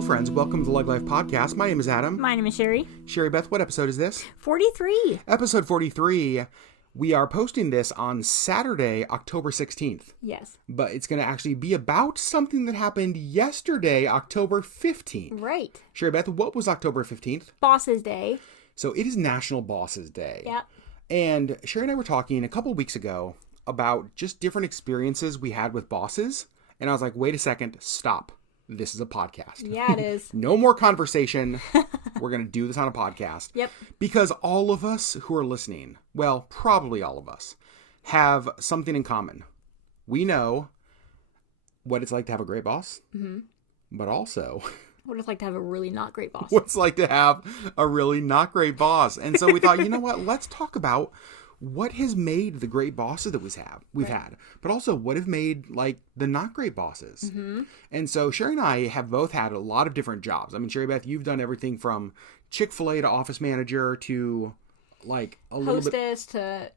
Hello, friends. Welcome to the LeggLife podcast. My name is Adam. My name is Sherry. Sherry Beth, what episode is this? 43. Episode 43. We are posting this on Saturday, October 16th. Yes. But it's going to actually be about something that happened yesterday, October 15th. Right. Sherry Beth, what was October 15th? Bosses Day. So it is National Bosses Day. Yep. And Sherry and I were talking a couple weeks ago about just different experiences we had with bosses. And I was like, wait a second, stop. This is a podcast. Yeah, it is. No more conversation. We're going to do this on a podcast. Yep. Because all of us who are listening, well, probably all of us, have something in common. We know what it's like to have a great boss, but also What it's like to have a really not great boss. what it's like to have a really not great boss. And so we thought, you know what? Let's talk about what has made the great bosses that we've had, but also what have made like the not great bosses. Mm-hmm. And so Sherry and I have both had a lot of different jobs. I mean, Sherry Beth, you've done everything from Chick-fil-A to office manager to like a little bit. Hostess to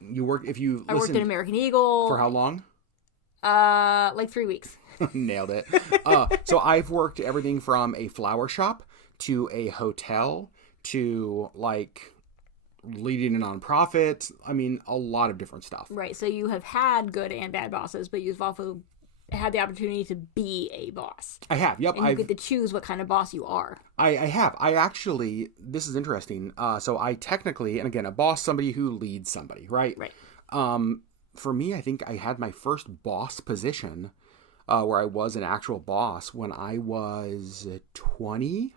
You work if you. I worked at American Eagle for how long? Like 3 weeks. Nailed it. So I've worked everything from a flower shop to a hotel to like leading a nonprofit. I mean, a lot of different stuff. Right. So you have had good and bad bosses, but you've also had the opportunity to be a boss. I have. Yep. And you get to choose what kind of boss you are. I have. I actually, this is interesting. So I technically, and again, a boss, somebody who leads somebody, right? Right. For me, I think I had my first boss position where I was an actual boss when I was 20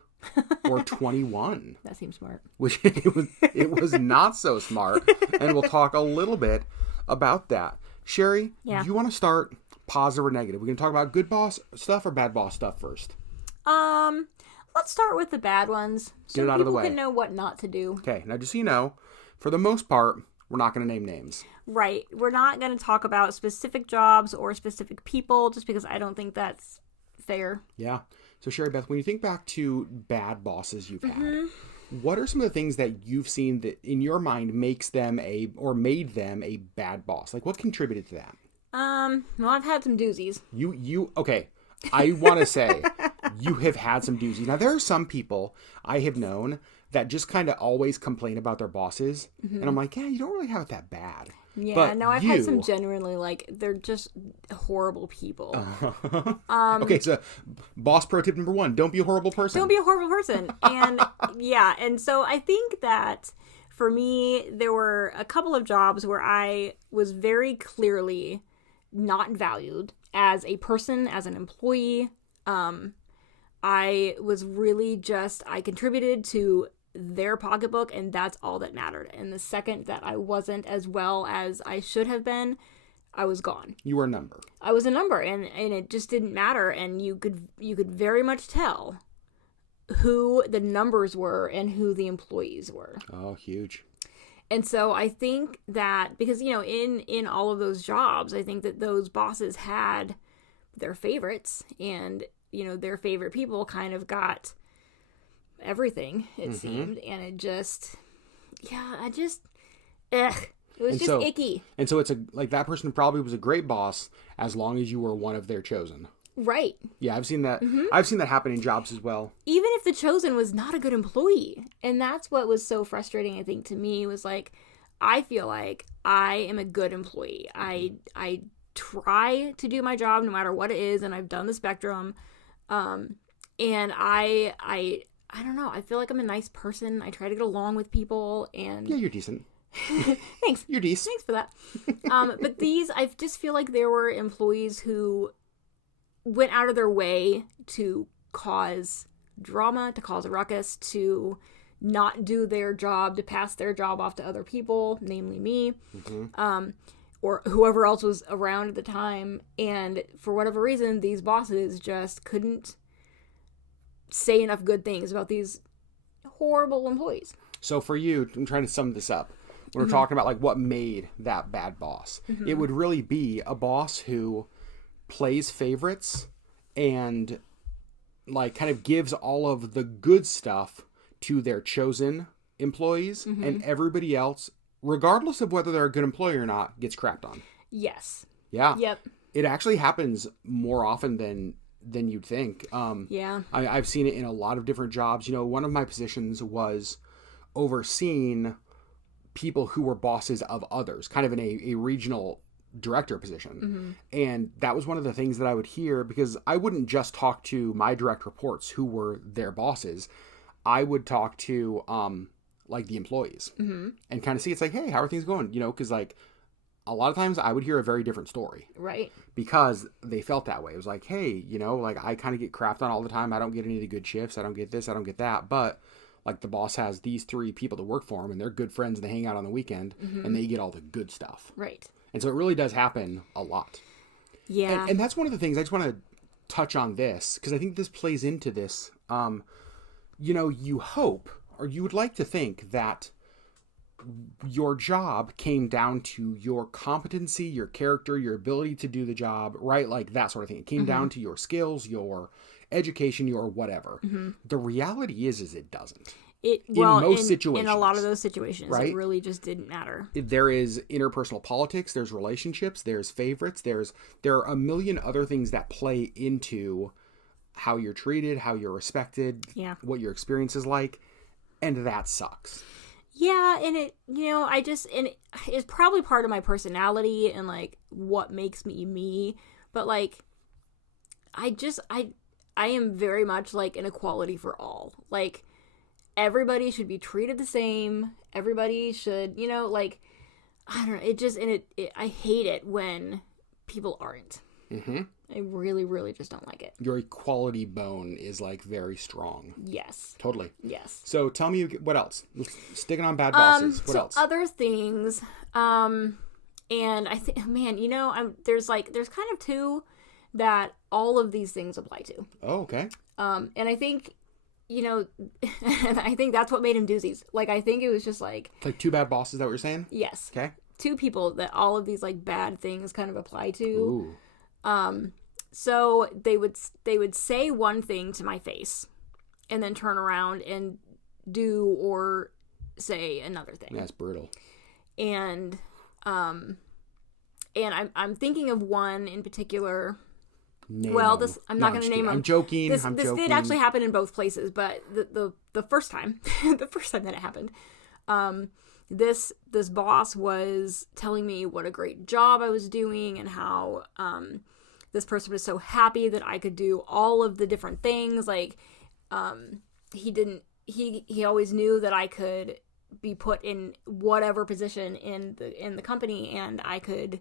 or 21. That seems smart. Which it was not so smart. And we'll talk a little bit about that. Sherry, Yeah. do you want to start positive or negative? We're going to talk about good boss stuff or bad boss stuff first? Let's start with the bad ones. So Get it out of the way. people can know what not to do. Okay, now just so you know, for the most part, we're not going to name names. Right. We're not going to talk about specific jobs or specific people just because I don't think that's fair. Yeah. So Sherry Beth, when you think back to bad bosses you've had, what are some of the things that you've seen that in your mind made them a bad boss? Like what contributed to that? Well, I've had some doozies. Okay. I want to say you have had some doozies. Now there are some people I have known that just kind of always complain about their bosses. And I'm like, yeah, you don't really have it that bad. Yeah, but no, I've had some genuinely, like, they're just horrible people. Okay, so boss pro tip number 1, don't be a horrible person. Don't be a horrible person. And yeah, and so I think that for me, there were a couple of jobs where I was very clearly not valued as a person, as an employee. I was really I contributed to their pocketbook, and that's all that mattered. And the second that I wasn't as well as I should have been, I was gone. You were a number. I was a number, and it just didn't matter. And you could very much tell who the numbers were and who the employees were. Oh, huge. And so I think that because in all of those jobs, I think that those bosses had their favorites, and their favorite people kind of got everything, it seemed, and it just it was icky. And so it's that person probably was a great boss as long as you were one of their chosen. Right. Yeah, I've seen that. I've seen that happen in jobs as well. Even if the chosen was not a good employee. And that's what was so frustrating, I think, to me, was like, I feel like I am a good employee. I try to do my job no matter what it is, and I've done the spectrum. And I don't know. I feel like I'm a nice person. I try to get along with people, and yeah, you're decent. Thanks. You're decent. Thanks for that. But I just feel like there were employees who went out of their way to cause drama, to cause a ruckus, to not do their job, to pass their job off to other people, namely me, or whoever else was around at the time. And for whatever reason, these bosses just couldn't say enough good things about these horrible employees. So for you, I'm trying to sum this up. When we're talking about like what made that bad boss, it would really be a boss who plays favorites and like kind of gives all of the good stuff to their chosen employees, and everybody else, regardless of whether they're a good employee or not, gets crapped on. Yes. Yeah. Yep. It actually happens more often than you'd think. Yeah. I've seen it in a lot of different jobs. One of my positions was overseeing people who were bosses of others, kind of in a regional director position. And that was one of the things that I would hear, because I wouldn't just talk to my direct reports who were their bosses. I would talk to like the employees and kind of see, it's like, hey, how are things going? Because like a lot of times I would hear a very different story. Right. Because they felt that way. It was like, hey, like I kind of get crapped on all the time. I don't get any of the good shifts. I don't get this. I don't get that. But like the boss has these 3 people that work for him, and they're good friends, and they hang out on the weekend, and they get all the good stuff. Right. And so it really does happen a lot. Yeah. And that's one of the things I just want to touch on this, because I think this plays into this. You hope, or you would like to think that your job came down to your competency, your character, your ability to do the job, right? Like that sort of thing. It came down to your skills, your education, your whatever. The reality is it doesn't. In most situations. In a lot of those situations, right? It really just didn't matter. There is interpersonal politics, there's relationships, there's favorites, there are a million other things that play into how you're treated, how you're respected, what your experience is like, and that sucks. Yeah, and it's probably part of my personality and like what makes me me, but like I am very much like an equality for all. Like everybody should be treated the same. Everybody should, like I don't know, it just I hate it when people aren't. I really, really just don't like it. Your equality bone is like very strong. Yes. Totally. Yes. So tell me what else. Sticking on bad bosses. What else? Other things. And I think, man, there's kind of 2 that all of these things apply to. Oh, okay. And I think, and I think that's what made him doozies. Like, I think it was just like... It's like 2 bad bosses, is that what you're saying? Yes. Okay. 2 people that all of these like bad things kind of apply to. Ooh. So they would say one thing to my face and then turn around and do or say another thing. That's brutal. And I'm thinking of one in particular. I'm not going to name him. I'm joking. This did actually happen in both places, but the first time, the first time that it happened, this boss was telling me what a great job I was doing and how this person was so happy that I could do all of the different things. Like he always knew that I could be put in whatever position in the company and I could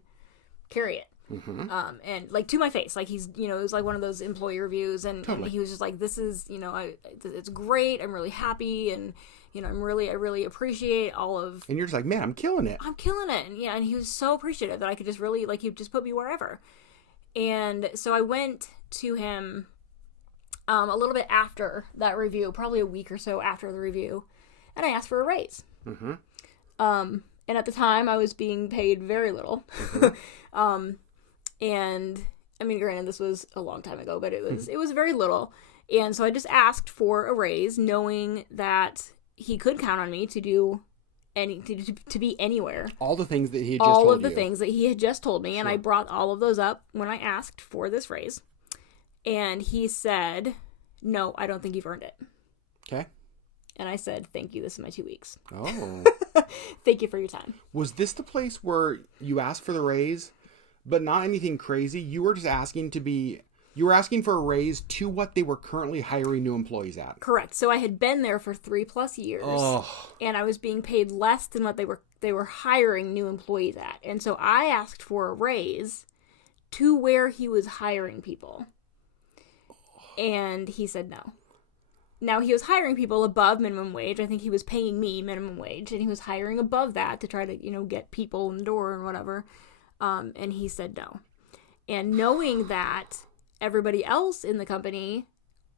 carry it. And like to my face, like he's, it was like one of those employee reviews and he was just like, this is, it's great. I'm really happy. And, I really appreciate all of... And you're just like, man, I'm killing it. And and he was so appreciative that I could just really, like, he just put me wherever. And so I went to him a little bit after that review, probably a week or so after the review, and I asked for a raise. And at the time, I was being paid very little. And, I mean, granted, this was a long time ago, but it was very little. And so I just asked for a raise, knowing that he could count on me to do to be anywhere. All the things that he had just told you. All of the things that he had just told me, and I brought all of those up when I asked for this raise. And he said, no, I don't think you've earned it. Okay. And I said, thank you, this is my 2 weeks. Oh. Thank you for your time. Was this the place where you asked for the raise, but not anything crazy? You were just asking for a raise to what they were currently hiring new employees at. Correct. So I had been there for 3+ years, and I was being paid less than what they were hiring new employees at. And so I asked for a raise to where he was hiring people. And he said no. Now, he was hiring people above minimum wage. I think he was paying me minimum wage, and he was hiring above that to try to, get people in the door and whatever. And he said no. And knowing that everybody else in the company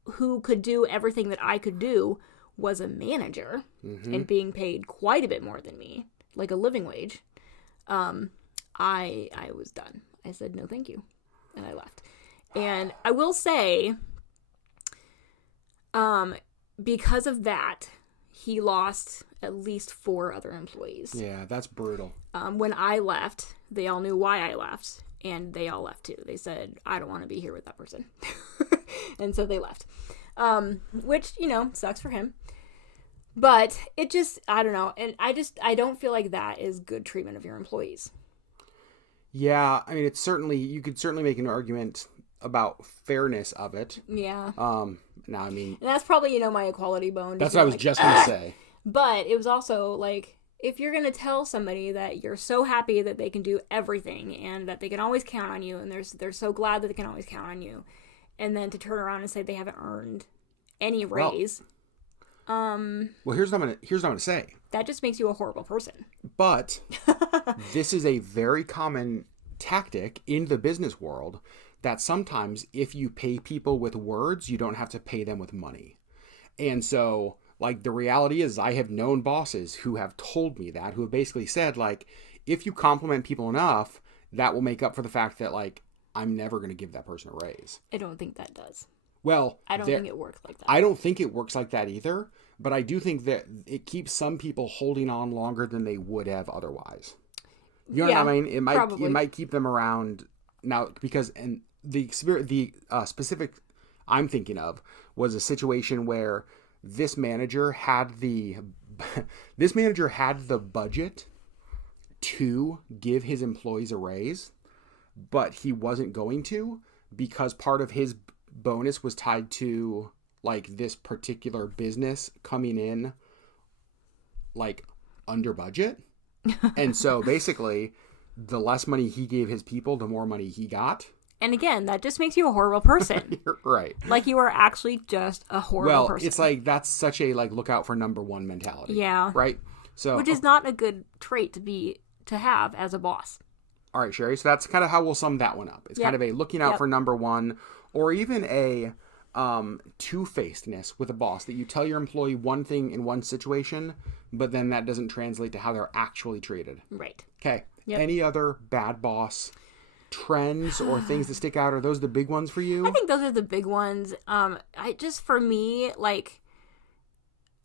who could do everything that I could do was a manager and being paid quite a bit more than me, like a living wage, I was done. I said, no, thank you. And I left. And I will say, because of that, he lost at least 4 other employees. Yeah, that's brutal. When I left, they all knew why I left. And they all left too. They said, I don't want to be here with that person. And so they left. Which, sucks for him. But it just, I don't know. And I don't feel like that is good treatment of your employees. Yeah, I mean, you could certainly make an argument about fairness of it. Yeah. Now, I mean... And that's probably, my equality bone. That's what I was just going to say. But it was also, like, if you're going to tell somebody that you're so happy that they can do everything and that they can always count on you and they're so glad that they can always count on you, and then to turn around and say they haven't earned any raise... Well, here's what I'm gonna say. That just makes you a horrible person. But this is a very common tactic in the business world that sometimes if you pay people with words, you don't have to pay them with money. And so, like, the reality is I have known bosses who have told me that, who have basically said, like, if you compliment people enough, that will make up for the fact that, like, I'm never going to give that person a raise. I don't think that does. Well, I don't think it works like that. I don't think it works like that either, but I do think that it keeps some people holding on longer than they would have otherwise. You know what I mean? It might keep them around now because the specific I'm thinking of was a situation where this manager had the budget to give his employees a raise, but he wasn't going to because part of his bonus was tied to like this particular business coming in like under budget. And so basically the less money he gave his people, the more money he got. And again, that just makes you a horrible person. Right. Like you are actually just a horrible person. It's like that's such a like look out for number one mentality. Yeah. Right? So which is not a good trait to have as a boss. All right, Sherry. So that's kind of how we'll sum that one up. It's kind of a looking out for number one, or even a two-facedness with a boss, that you tell your employee one thing in one situation, but then that doesn't translate to how they're actually treated. Right. Okay. Yep. Any other bad boss trends or things that stick out? Are those the big ones for you? I think those are the big ones. For me, like,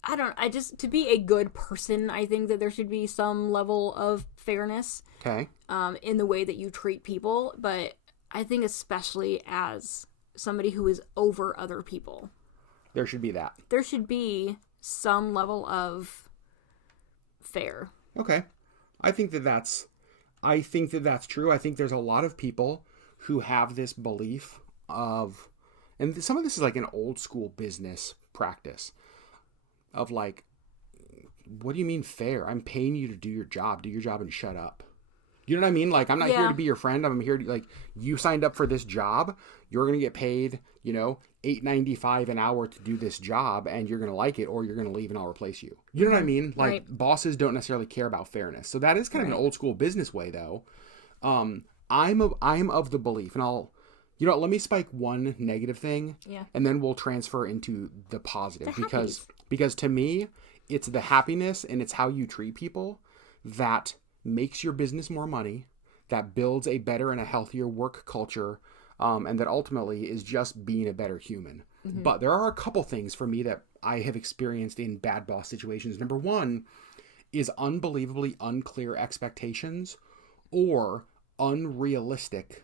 to be a good person, I think that there should be some level of fairness. Okay. In the way that you treat people, but I think especially as somebody who is over other people, there should be that. There should be some level of fair. Okay. I think that that's true. I think there's a lot of people who have this belief of, and some of this is like an old school business practice of like, what do you mean fair? I'm paying you to do your job and shut up. You know what I mean? Like, I'm not here to be your friend. I'm here to, like, you signed up for this job. You're going to get paid, $8.95 an hour to do this job, and you're going to like it, or you're going to leave and I'll replace you. You know what I mean? Like, bosses don't necessarily care about fairness. So that is kind of an old school business way, though. I'm of the belief, and I'll, let me spike one negative thing, and then we'll transfer into the positive. Because to me, it's the happiness and it's how you treat people that makes your business more money, that builds a better and a healthier work culture, and that ultimately is just being a better human. Mm-hmm. But there are a couple things for me that I have experienced in bad boss situations. Number one is unbelievably unclear expectations or unrealistic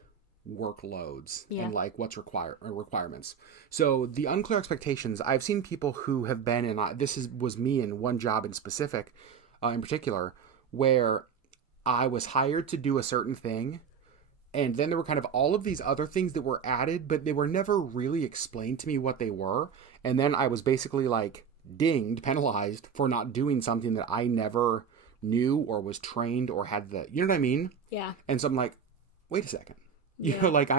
workloads and like what's requirements. So the unclear expectations, I've seen people who have been in, was me in one job in specific, in particular, where I was hired to do a certain thing, and then there were kind of all of these other things that were added, but they were never really explained to me what they were. And then I was basically like dinged, penalized for not doing something that I never knew or was trained or had you know what I mean? Yeah. And so I'm like, wait a second. Like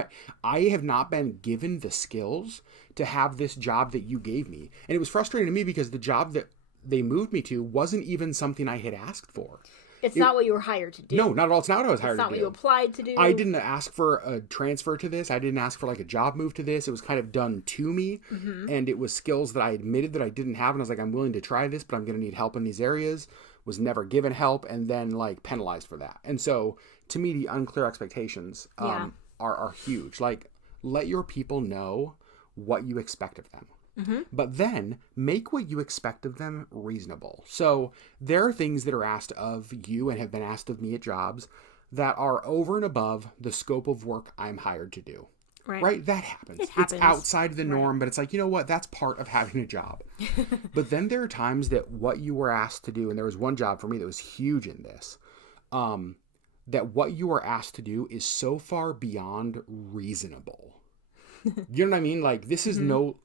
I have not been given the skills to have this job that you gave me. And it was frustrating to me because the job that they moved me to wasn't even something I had asked for. It's not what you were hired to do. No, not at all. It's not what I was hired to do. It's not what you applied to do. I didn't ask for a transfer to this. I didn't ask for like a job move to this. It was kind of done to me. Mm-hmm. And it was skills that I admitted that I didn't have. And I was like, I'm willing to try this, but I'm going to need help in these areas. Was never given help and then like penalized for that. And so to me, the unclear expectations are huge. Like, let your people know what you expect of them. Mm-hmm. But then make what you expect of them reasonable. So there are things that are asked of you and have been asked of me at jobs that are over and above the scope of work I'm hired to do. Right? That happens. It happens. It's outside the norm, but it's like, you know what? That's part of having a job. But then there are times that what you were asked to do, and there was one job for me that was huge in this, that what you are asked to do is so far beyond reasonable. You know what I mean? Like, this is no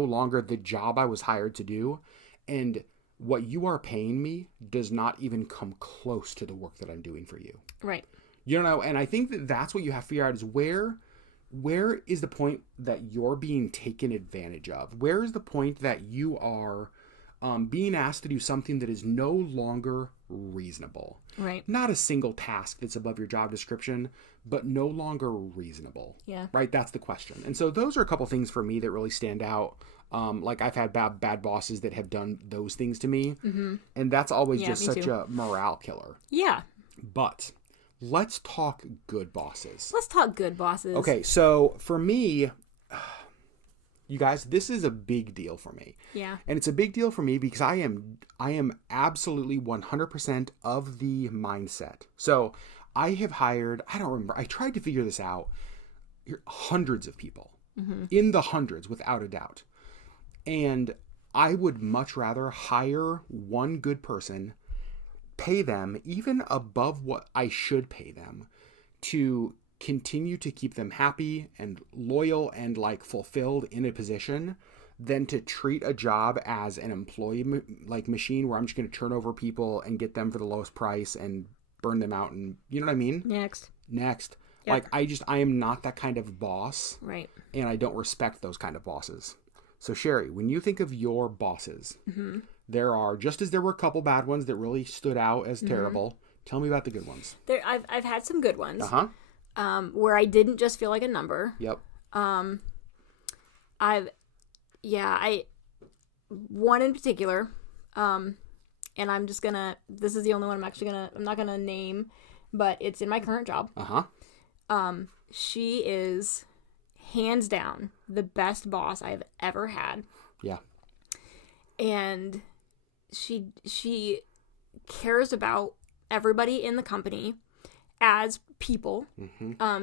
longer the job I was hired to do, and what you are paying me does not even come close to the work that I'm doing for you. Right. You know, and I think that that's what you have to figure out is where is the point that you're being taken advantage of? Where is the point that you are being asked to do something that is no longer reasonable? Right. Not a single task that's above your job description, but no longer reasonable. Yeah. Right? That's the question. And so those are a couple things for me that really stand out. Like I've had bad bosses that have done those things to me. Mm-hmm. And that's always just such a morale killer. Yeah. But let's talk good bosses. Let's talk good bosses. Okay, so for me, you guys, this is a big deal for me. Yeah. And it's a big deal for me because I am absolutely 100% of the mindset. So I have hired, I don't remember, I tried to figure this out, hundreds of people. In the hundreds, without a doubt. And I would much rather hire one good person, pay them even above what I should pay them to continue to keep them happy and loyal and like fulfilled in a position than to treat a job as an employee like machine where I'm just going to turn over people and get them for the lowest price and burn them out. And you know what I mean? Next. Yep. Like I am not that kind of boss. Right. And I don't respect those kind of bosses. So Sherry, when you think of your bosses, there are, just as there were a couple bad ones that really stood out as terrible, tell me about the good ones. I've had some good ones. Where I didn't just feel like a number. Yep. One in particular, and this is the only one I'm not gonna name, but it's in my current job. She is hands down the best boss I've ever had. Yeah. And she cares about everybody in the company as people.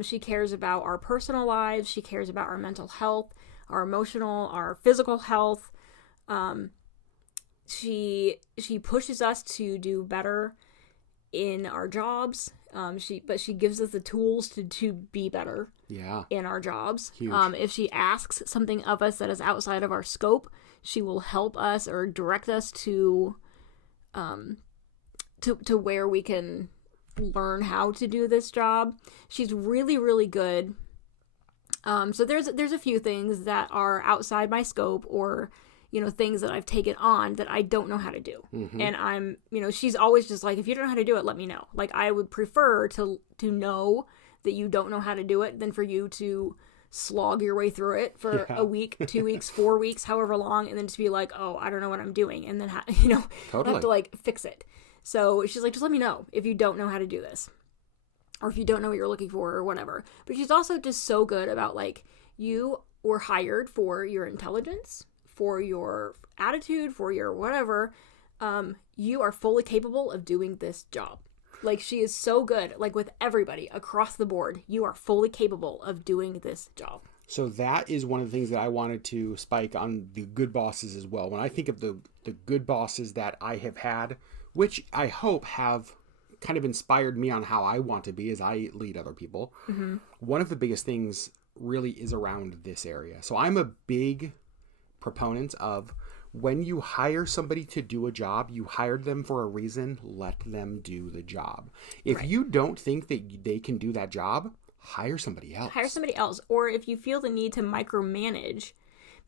She cares about our personal lives. She cares about our mental health, our emotional, our physical health. She pushes us to do better in our jobs. But she gives us the tools to be better. Yeah. In our jobs. Huge. If she asks something of us that is outside of our scope, she will help us or direct us to where we can learn how to do this job. She's really, really good. So there's a few things that are outside my scope or, things that I've taken on that I don't know how to do. And she's always just like, if you don't know how to do it, let me know. Like, I would prefer to know that you don't know how to do it than for you to slog your way through it for a week, 2 weeks, 4 weeks, however long, and then just be like, oh, I don't know what I'm doing. And then, totally. have to like fix it. So she's like, just let me know if you don't know how to do this or if you don't know what you're looking for or whatever. But she's also just so good about like, you were hired for your intelligence, for your attitude, for your whatever. You are fully capable of doing this job. Like, she is so good, like with everybody across the board. You are fully capable of doing this job. So that is one of the things that I wanted to spike on the good bosses as well. When I think of the good bosses that I have had, which I hope have kind of inspired me on how I want to be as I lead other people. One of the biggest things really is around this area. So I'm a big proponent of, when you hire somebody to do a job, you hired them for a reason, let them do the job. If you don't think that they can do that job, hire somebody else. Or if you feel the need to micromanage,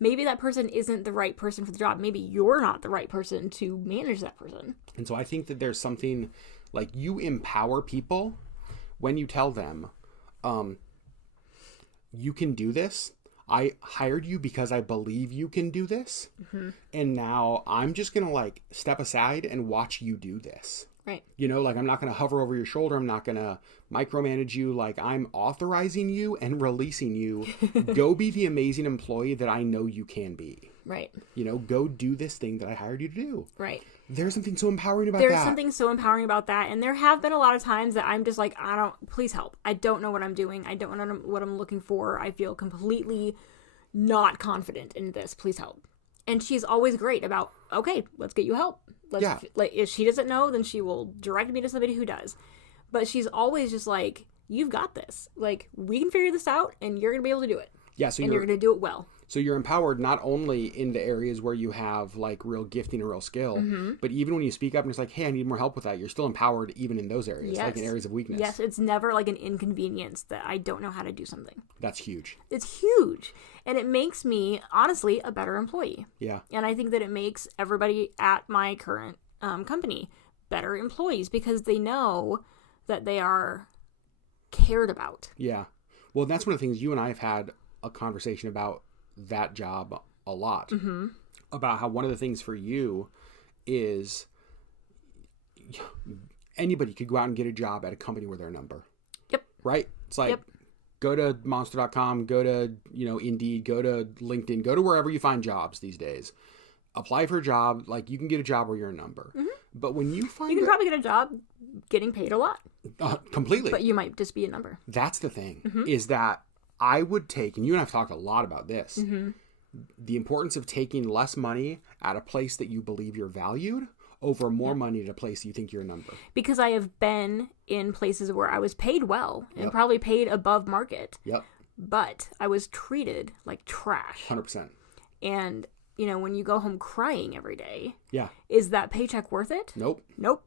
maybe that person isn't the right person for the job. Maybe you're not the right person to manage that person. And so I think that there's something, like, you empower people when you tell them, you can do this. I hired you because I believe you can do this. And now I'm just going to like step aside and watch you do this. Right. You know, like I'm not going to hover over your shoulder. I'm not going to micromanage you. Like I'm authorizing you and releasing you. Go be the amazing employee that I know you can be. Right. You know, go do this thing that I hired you to do. Right. There's something so empowering about There's that. something so empowering about that. And there have been a lot of times that I'm just like, please help. I don't know what I'm doing. I don't know what I'm looking for. I feel completely not confident in this. Please help. And she's always great about, okay, let's get you help. Like, if she doesn't know, then she will direct me to somebody who does. But she's always just like, you've got this. Like, we can figure this out, and you're going to be able to do it. Yeah, so you're going to do it well. So you're empowered not only in the areas where you have like real gifting and real skill, but even when you speak up and it's like, hey, I need more help with that, you're still empowered even in those areas, like in areas of weakness. Yes, it's never like an inconvenience that I don't know how to do something. That's huge. It's huge. And it makes me, honestly, a better employee. Yeah. And I think that it makes everybody at my current company better employees because they know that they are cared about. Yeah. Well, that's one of the things you and I have had a conversation about that job a lot. About how one of the things for you is anybody could go out and get a job at a company where they're a number. Yep. Right? It's like, go to monster.com, go to, Indeed, go to LinkedIn, go to wherever you find jobs these days. Apply for a job. Like, you can get a job where you're a number. But when you find... You can probably get a job getting paid a lot. Completely. But you might just be a number. That's the thing, is that I would take, and you and I have talked a lot about this, the importance of taking less money at a place that you believe you're valued over more money at a place you think you're a number. Because I have been in places where I was paid well and probably paid above market. Yep. But I was treated like trash. 100%. And, when you go home crying every day, yeah, is that paycheck worth it? Nope.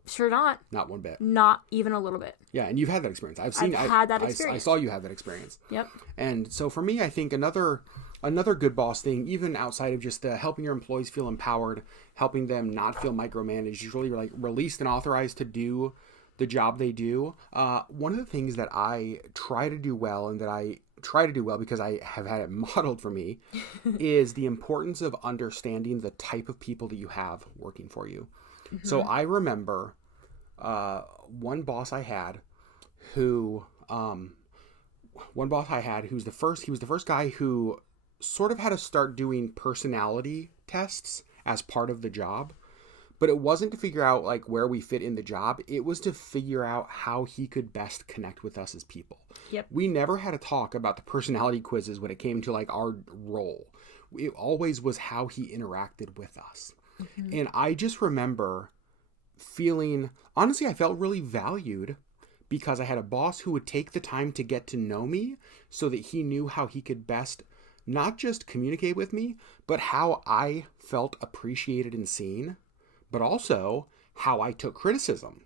Sure not. Not one bit. Not even a little bit. Yeah, and you've had that experience. I've had that experience. I saw you have that experience. Yep. And so for me, I think another good boss thing, even outside of just helping your employees feel empowered, helping them not feel micromanaged, is really like released and authorized to do the job they do. One of the things that I try to do well, and that I try to do well because I have had it modeled for me, is the importance of understanding the type of people that you have working for you. So I remember one boss I had who was the first guy who sort of had to start doing personality tests as part of the job. But it wasn't to figure out like where we fit in the job. It was to figure out how he could best connect with us as people. Yep. We never had a talk about the personality quizzes when it came to like our role. It always was how he interacted with us. And I just remember feeling, honestly, I felt really valued because I had a boss who would take the time to get to know me so that he knew how he could best not just communicate with me, but how I felt appreciated and seen, but also how I took criticism.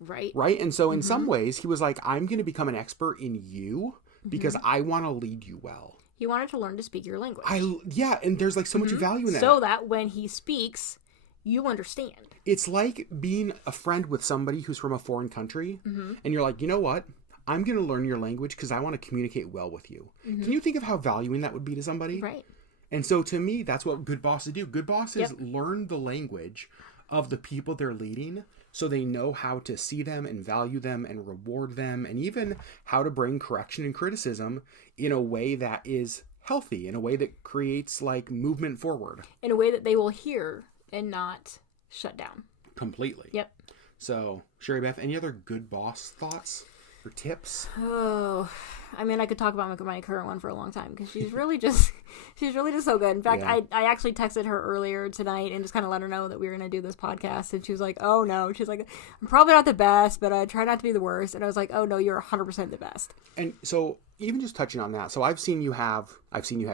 Right. Right? And so in some ways, he was like, I'm going to become an expert in you because I want to lead you well. He wanted to learn to speak your language. Yeah, and there's like so much value in that. So that when he speaks, you understand. It's like being a friend with somebody who's from a foreign country, and you're like, you know what? I'm going to learn your language because I want to communicate well with you. Can you think of how valuing that would be to somebody? Right. And so to me, that's what good bosses do. Good bosses learn the language of the people they're leading so they know how to see them and value them and reward them, and even how to bring correction and criticism in a way that is healthy, in a way that creates like movement forward. In a way that they will hear and not shut down. Completely. Yep. So, Sherry Beth, any other good boss thoughts or tips? Oh, I mean, I could talk about my current one for a long time because she's really just so good. In fact, I actually texted her earlier tonight and just kind of let her know that we were going to do this podcast. And she was like, oh no, she's like, I'm probably not the best, but I try not to be the worst. And I was like, oh no, you're 100% the best. And so even just touching on that, so I've seen you have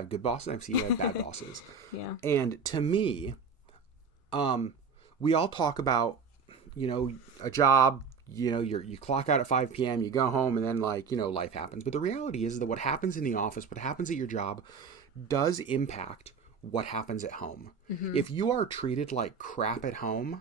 good bosses and I've seen you have bad bosses. Yeah. And to me, we all talk about, a job, you clock out at 5 p.m., you go home, and then life happens. But the reality is that what happens in the office, what happens at your job, does impact what happens at home. If you are treated like crap at home,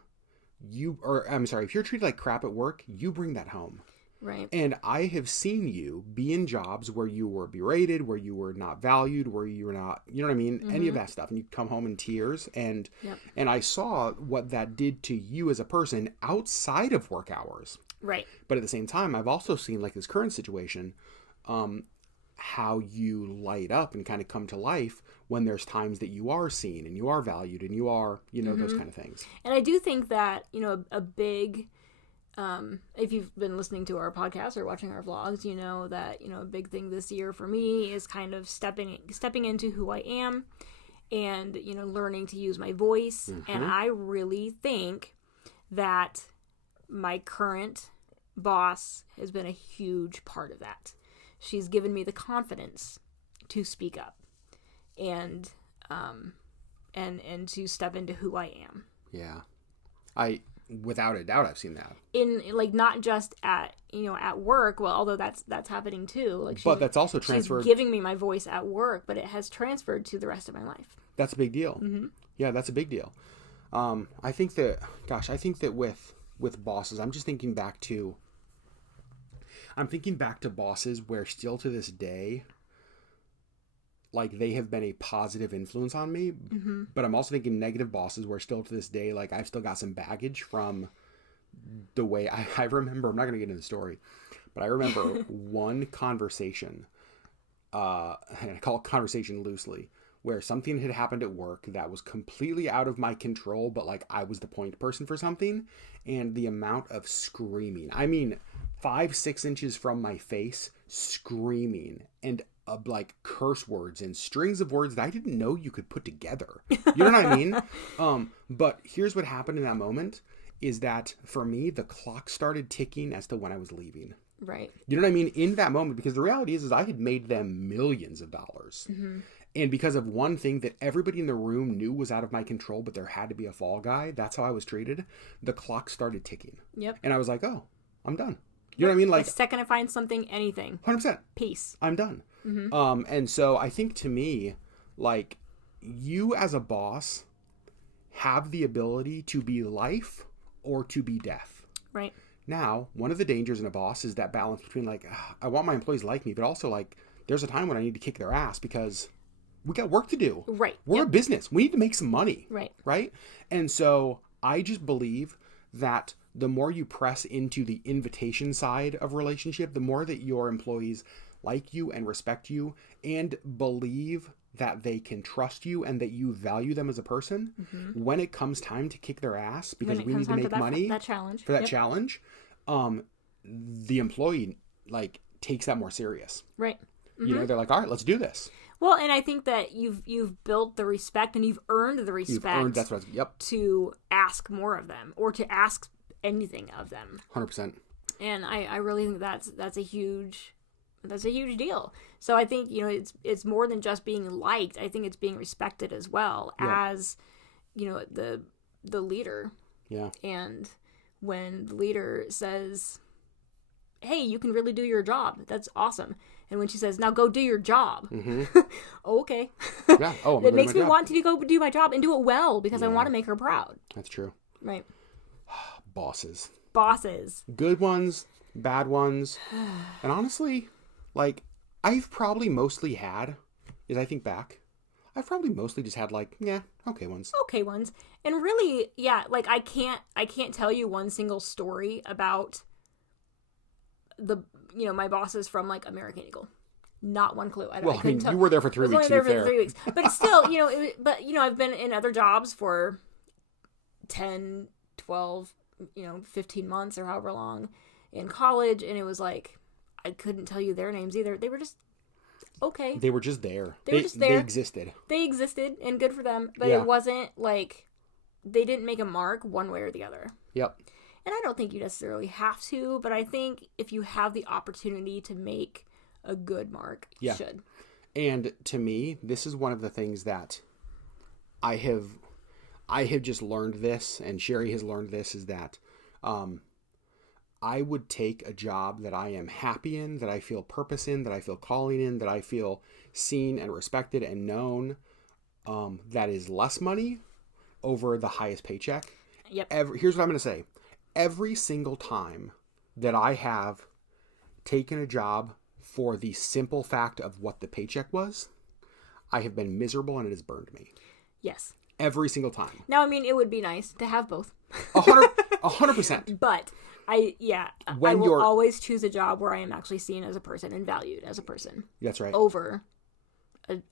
if you're treated like crap at work, you bring that home. Right. And I have seen you be in jobs where you were berated, where you were not valued, where you were not, you know what I mean? Any of that stuff. And you come home in tears. And I saw what that did to you as a person outside of work hours. Right. But at the same time, I've also seen, like, this current situation, how you light up and kind of come to life when there's times that you are seen and you are valued and you are, you know, those kind of things. And I do think that, you know, a big, if you've been listening to our podcast or watching our vlogs, you know that, you know, a big thing this year for me is kind of stepping into who I am and, you know, learning to use my voice. And I really think that my current boss has been a huge part of that. She's given me the confidence to speak up and to step into who I am. Yeah. Without a doubt, I've seen that. In, like, not just at, you know, at work, well, although that's happening too. Like, but that's also transferred. She's giving me my voice at work, but it has transferred to the rest of my life. That's a big deal. Yeah, that's a big deal. I think that with bosses, I'm thinking back to bosses where still to this day, like, they have been a positive influence on me. But I'm also thinking negative bosses where still to this day, like, I've still got some baggage from the way I remember. I'm not going to get into the story, but I remember one conversation, and I call it conversation loosely, where something had happened at work that was completely out of my control, but, like, I was the point person for something, and the amount of screaming, I mean, 5-6 inches from my face, screaming, and like curse words and strings of words that I didn't know you could put together. You know what I mean? But here's what happened in that moment is that for me, the clock started ticking as to when I was leaving. Right. You know what I mean? In that moment, because the reality is I had made them millions of dollars. And because of one thing that everybody in the room knew was out of my control, but there had to be a fall guy, that's how I was treated. The clock started ticking. Yep. And I was like, oh, I'm done. You know what I mean? Like, the second I find something, anything. 100%. Peace. I'm done. And so I think to me, like, you as a boss have the ability to be life or to be death. Right. Now, one of the dangers in a boss is that balance between, like, I want my employees to like me, but also, like, there's a time when I need to kick their ass because we got work to do. Right. We're a business. We need to make some money. Right. Right? And so I just believe that the more you press into the invitation side of relationship, the more that your employees like you and respect you and believe that they can trust you and that you value them as a person. When it comes time to kick their ass because we need to make money for that challenge, the employee, like, takes that more serious. Right. You know, they're like, all right, let's do this. Well, and I think that you've built the respect and you've earned the respect to ask more of them or to ask anything of them. 100%. And I really think that's a huge deal. So I think, you know, it's more than just being liked. I think it's being respected as well as, you know, the leader. Yeah. And when the leader says, hey, you can really do your job. That's awesome. And when she says, now go do your job. Okay. Yeah. Oh, it makes me want to go do my job and do it well because I want to make her proud. That's true. Right. Bosses. Good ones, bad ones. And honestly, like, I've probably mostly had, as I think back, I've probably mostly just had, like, okay ones. Okay ones. And really, yeah, like, I can't tell you one single story about my bosses from, like, American Eagle. Not one clue. I mean, you were there for 3 weeks. I was only there for 3 weeks. But still, I've been in other jobs for 10, 12, 15 months or however long in college. And it was like, I couldn't tell you their names either. They were just okay. They were just there. They were just there. They existed. And good for them. But it wasn't like they didn't make a mark one way or the other. Yep. And I don't think you necessarily have to, but I think if you have the opportunity to make a good mark, you should. And to me, this is one of the things that I have just learned this, and Sherry has learned this, is that I would take a job that I am happy in, that I feel purpose in, that I feel calling in, that I feel seen and respected and known, that is less money over the highest paycheck. Yep. Here's what I'm going to say. Every single time that I have taken a job for the simple fact of what the paycheck was, I have been miserable and it has burned me. Yes. Every single time. Now, I mean, it would be nice to have both. 100%. But I will always choose a job where I am actually seen as a person and valued as a person. That's right. Over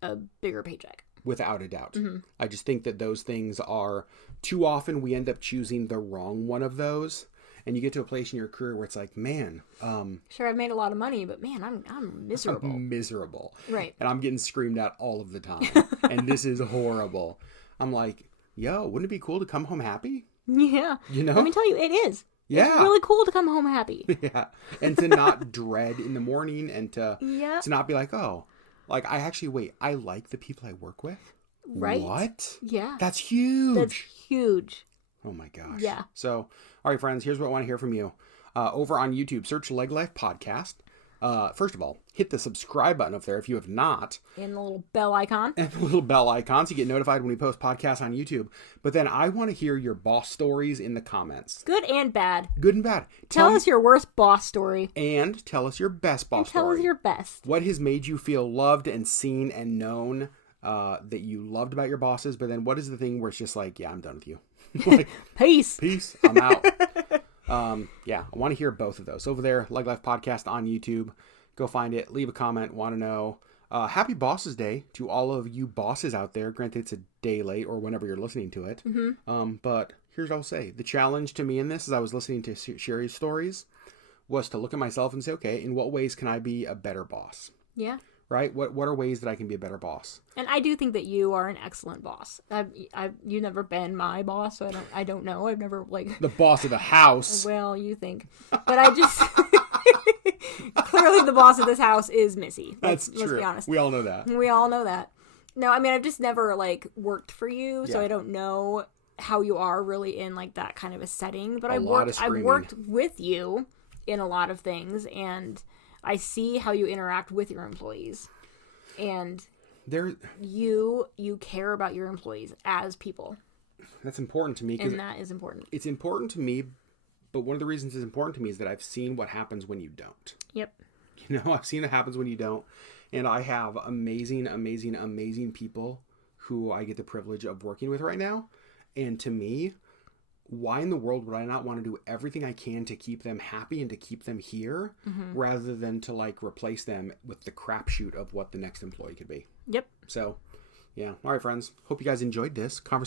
a bigger paycheck. Without a doubt. I just think that those things are, too often we end up choosing the wrong one of those. And you get to a place in your career where it's like, man, sure, I've made a lot of money, but man, I'm miserable. I'm miserable. Right. And I'm getting screamed at all of the time. And this is horrible. I'm like, yo, wouldn't it be cool to come home happy? Yeah. You know? Let me tell you, it is. Yeah. It's really cool to come home happy. Yeah. And to not dread in the morning and to not be like, oh, like I like the people I work with. Right. What? Yeah. That's huge. That's huge. Oh my gosh. Yeah. So, all right, friends, here's what I want to hear from you. Over on YouTube, search LeggLife Podcast. First of all, hit the subscribe button up there if you have not. And the little bell icon. And the little bell icon so you get notified when we post podcasts on YouTube. But then I want to hear your boss stories in the comments. Good and bad. Good and bad. Tell us your worst boss story. And tell us your best boss story. Tell us your best. What has made you feel loved and seen and known that you loved about your bosses? But then what is the thing where it's just like, yeah, I'm done with you. Like, Peace. I'm out. I want to hear both of those. Over there, LeggLife Podcast on YouTube. Go find it. Leave a comment. Want to know. Happy Bosses Day to all of you bosses out there. Granted, it's a day late or whenever you're listening to it. But here's what I'll say. The challenge to me in this, as I was listening to Sherry's stories, was to look at myself and say, okay, in what ways can I be a better boss? Yeah. Right? What are ways that I can be a better boss? And I do think that you are an excellent boss. You've never been my boss, so I don't know. I've never the boss of the house. Well, you think, but I just clearly the boss of this house is Missy. That's true. Let's be honest. We all know that. We all know that. No, I mean I've just never worked for you, so I don't know how you are really in that kind of a setting. But I've worked with you in a lot of things, and I see how you interact with your employees, and you care about your employees as people. That's important to me. And that is important. It's important to me, but one of the reasons it's important to me is that I've seen what happens when you don't. Yep. I've seen what happens when you don't, and I have amazing, amazing, amazing people who I get the privilege of working with right now, and to me, why in the world would I not want to do everything I can to keep them happy and to keep them here rather than to replace them with the crapshoot of what the next employee could be? Yep. So, yeah. All right, friends. Hope you guys enjoyed this conversation.